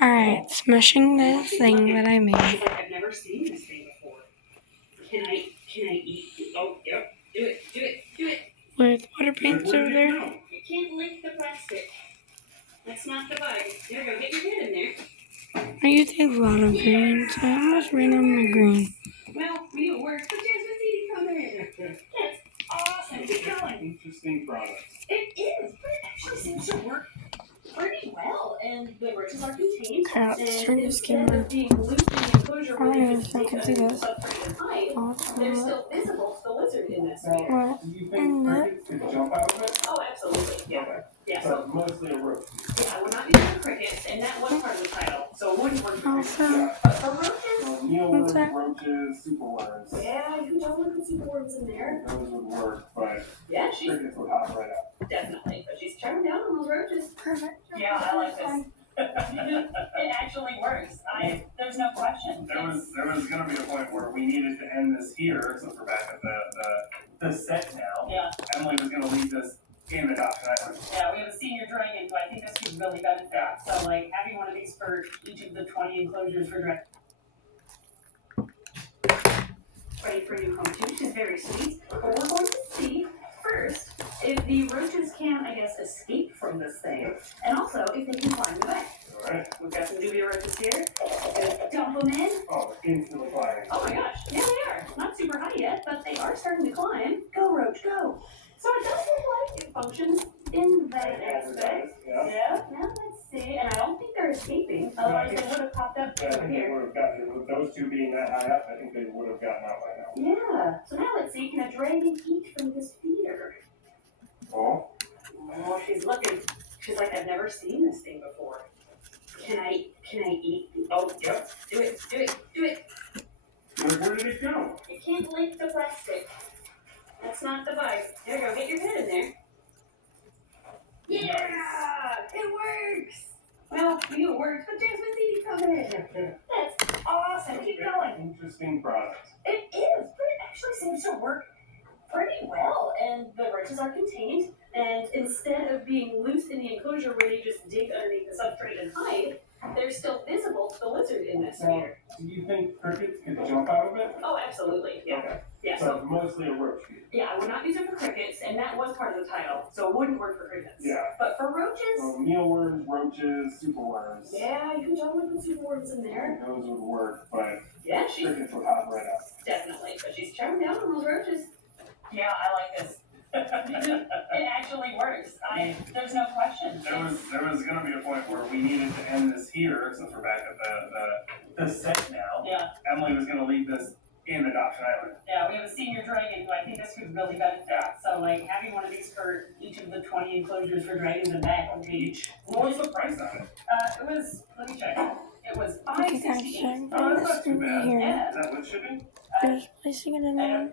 Alright, smashing the thing that I made. I've never seen this thing before. Can I eat? Oh, yep. Do it. With water paints over there. You can't lick the plastic. That's not the bug. There, go get your head in there. I used a lot of green, so I almost ran on my green. Well, it works, but Jasmine's eating from there. That's awesome. Keep going. Interesting product. It is, but it actually seems to work pretty well, and the roaches are contained. Crap, turn this camera. Being loose in the enclosure I don't where know they if I can see this. they're still visible to the lizard in this sphere. What? Do you think crickets could jump out of it? Oh, absolutely. Yeah. Okay. Yeah. So mostly a roach. Yeah, we're not using crickets, and that was part of the title, so it wouldn't work for crickets. Also, But for roaches, Mealworms, roaches, superworms. yeah, you can totally put superworms in there. Those would work, but Yeah, she's crickets would hop right up. definitely, but she's chowing down on those roaches. perfect. Yeah, I like this. It actually works. There's no question. There was gonna be a point where we needed to end this here, since we're back at the set now. Yeah. Emily was gonna leave this in Adoption Island. Yeah, we have a senior dragon who I think this could really benefit. So, like, having one of these for each of the 20 enclosures for dragon. Ready for new home too. She's very sweet. But we're going to see first if the roaches can, I guess, escape from this thing, and also if they can climb the back. Alright. We've got some dubia roaches here. Gonna dump them in. Oh, instantly flying. Oh my gosh, yeah, they are. Not super high yet, but they are starting to climb. Go, roach, go. So it does look like it functions in that aspect. Yeah. Yeah, let's see. And I don't think they're escaping, otherwise they would have popped up Yeah, I over think they here. would have gotten, with those two being that high up, I think they would have gotten out by now. Yeah. So now let's see, can a dragon eat from this feeder? Oh? Oh, she's looking. She's like, I've never seen this thing before. Can I eat? Oh, yep. Do it. Where did it go? You can't lick the plastic. That's not the bug. There you go. Get your head in there. Yeah! It works! Well, it works, but Jasmine's eating from it. That's awesome. Keep going. Interesting product. It is, but it actually seems to work pretty well. And the roaches are contained. And instead of being loose in the enclosure where they just dig underneath the substrate and hide, they're still visible to the lizard in this sphere. Do you think crickets could jump out of it? Oh, absolutely. Yeah. Okay. Yeah. So mostly a roach feeder. Yeah, we're not using for crickets, and that was part of the title, so it wouldn't work for crickets. Yeah. But for roaches, So mealworms, roaches, superworms. yeah, you can totally put superworms in there. Those would work, but Yeah, she's crickets would hop right up. definitely, but she's chowing down on those roaches. Yeah, I like this. It actually works. There's no question. There was gonna be a point where we needed to end this here, since we're back at the set now. Yeah, Emily was gonna leave this in Adoption Island. yeah, we have a senior dragon who I think this could really benefit. So, like, having one of these for each of the 20 enclosures for dragons and back would be. What was the price on it? It was, let me check. It was Okay, guys, $5.68. so Oh, that's this not too in bad. here. Yeah. Is that with shipping? I'm just placing it in there.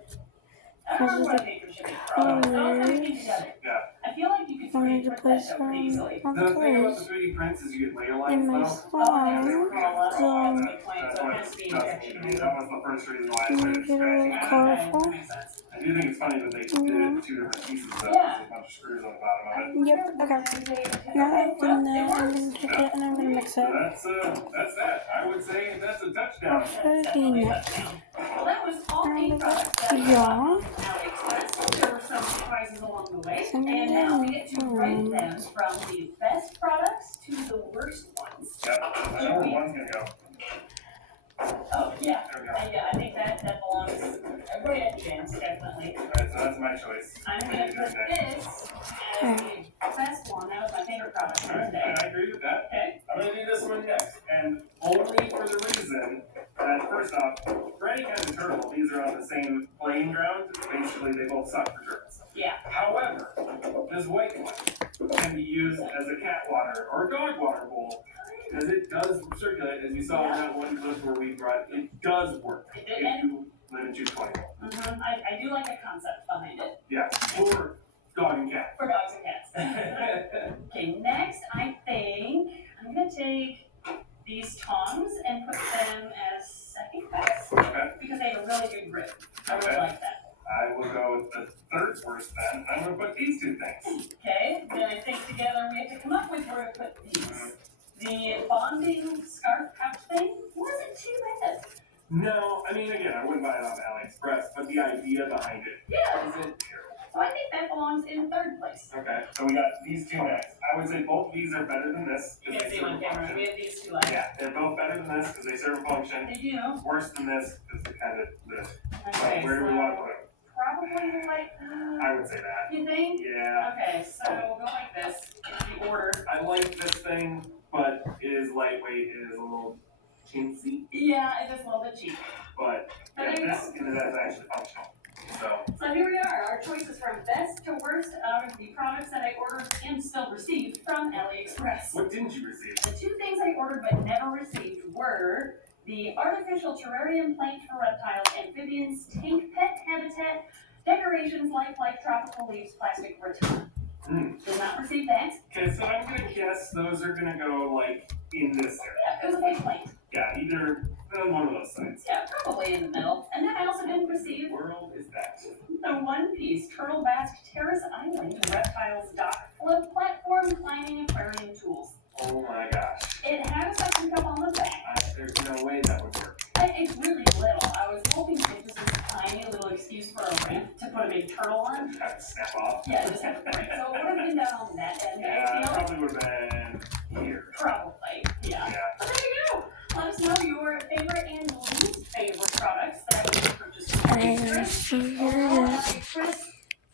I don't know what I paid for shipping. It's all kind of came together. Yeah. I feel like you could Wanted 3D to print place that though pretty easily. on The the thing about clothes the 3D prints is you get layer in lines my though. slime. That's So a good point. That's So it what has to be that injection. was the first reason why I make started it a little scratching it. colorful. That makes sense. I do think it's funny that they did it in two different pieces though. Yeah. There's a bunch of screws on the bottom of it. Yep, okay. Now I've done that, I'm gonna take it and I'm gonna mix So it. that's that. I would say that's a touchdown. Should it be next? Well, that was all eight products. Yeah. AliExpress. There were some surprises along the way, Send it and now we in. get to rate them from the best products to the worst ones. Yep. Number one's gonna go. Oh yeah, There we go. yeah. I think that belongs right at the jams, definitely. Alright, so that's my choice. I'm gonna put this as the best one. That was my favorite product for Alright, today. I agree with that. Okay. I'm gonna do this one next, and only for the reason that first off, for any kind of turtle, these are on the same playing ground. Basically, they both suck for turtles. Yeah. However, this white one can be used as a cat water or a dog water bowl, because it does circulate, as you saw in that one clip where we brought. It does work It if did, you live in 220. I do like the concept behind it Yeah, for dog and cat. for dogs and cats. Okay, next I think I'm gonna take these tongs and put them as second best Okay. because they have a really good grip. I really Okay. like that. I will go with the third worst then. I'm gonna put these two things. Okay, then I think together we have to come up with where to put these. The bonding scarf pouch thing wasn't too bad. No, I mean, again, I wouldn't buy it off AliExpress, but the idea behind it Yeah. isn't terrible. So I think that belongs in third place. Okay, so we got these two next. I would say both of these are better than this You because can they see serve on a camera. function. We have these two left. Yeah, they're both better than this because they serve a function. They do. Worse than this because they kind of the. Okay, Where do we want to put them? probably like. I would say that. You think? Yeah, Okay, so we'll go like this in the order. I like this thing, but it is lightweight. It is a little chintzy, Yeah, it is a little bit cheap. but yeah, this is actually functional. So here we are, our choices from best to worst out of the products that I ordered and still received from AliExpress. What didn't you receive? The two things I ordered but never received were the artificial terrarium plant for reptiles, amphibians, tank pet habitat, decorations like tropical leaves, plastic return. Did not receive that. Okay, so I'm gonna guess those are gonna go like in this area. Yeah, it was a fake plant. Yeah, either on one of those sides. Yeah, probably in the middle. And then I also didn't receive What world is that? the one-piece Turtle Basque Terrace Island Reptiles Dock Float Platform Climbing Aquarium Tools. Oh my gosh. It had a suction cup on the back. There's no way that would work. It's really little. I was hoping that this was a tiny little excuse for a ramp to put a big turtle on. Have to snap off. Yeah, just have to break. So it would have been down on that end. Yeah, I it feel. probably would have been here. Probably, yeah. Yeah. But there you go. Let us know your favorite and least favorite products that you purchased from AliExpress. Overall, AliExpress,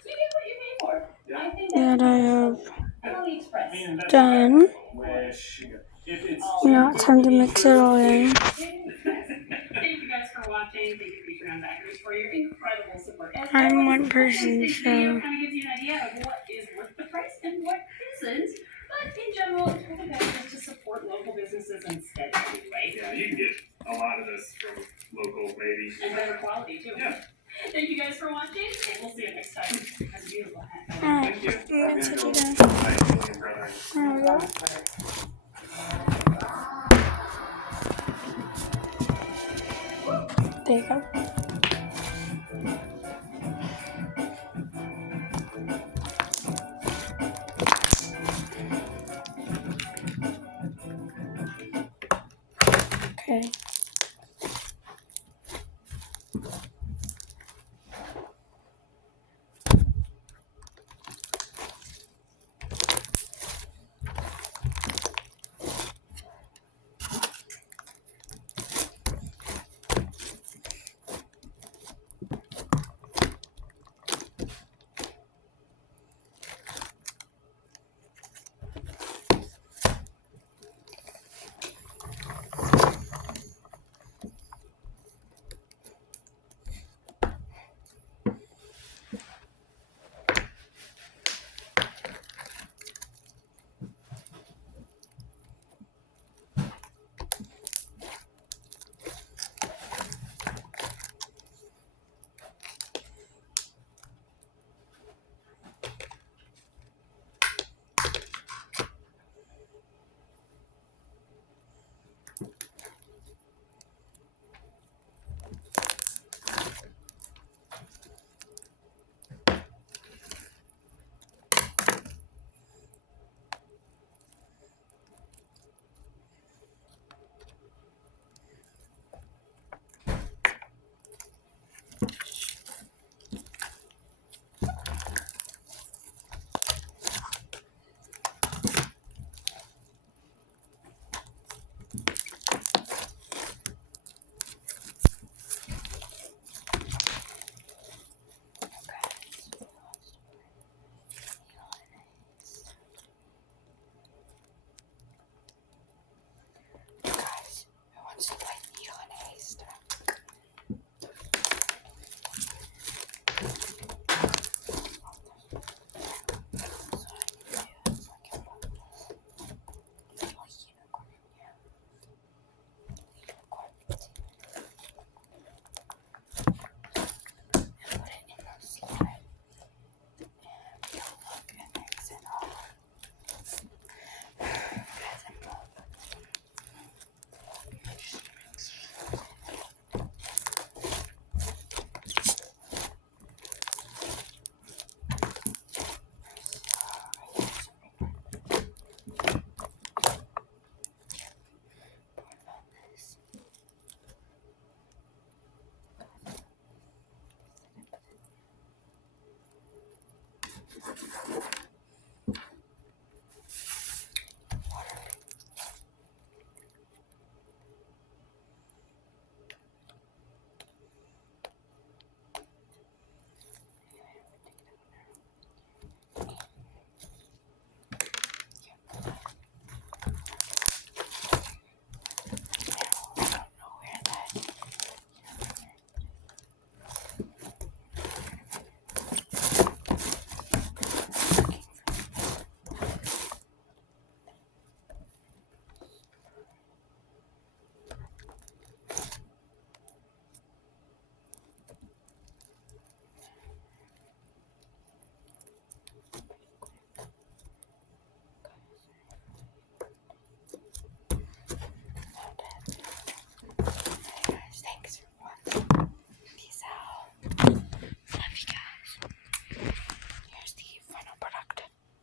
you get what you pay for. Yeah. I think That I have AliExpress. I mean, that's done. what I wish. If it's Now it's time to mix it all in. Thank you guys for watching. Thank you, Patreon backers, for your incredible support. As I'm always, one person, this video so kind of gives you an idea of what is worth the price and what isn't. But in general, it's really better just to support local businesses instead anyway. yeah, you can get a lot of this from local, maybe. And better quality too. Yeah. Thank you guys for watching, and we'll see you next time. Have a beautiful hat. alright. Thank you. Yeah, I'm it's gonna go okay then. buy Alien Brethren. There we go. There you go. Okay.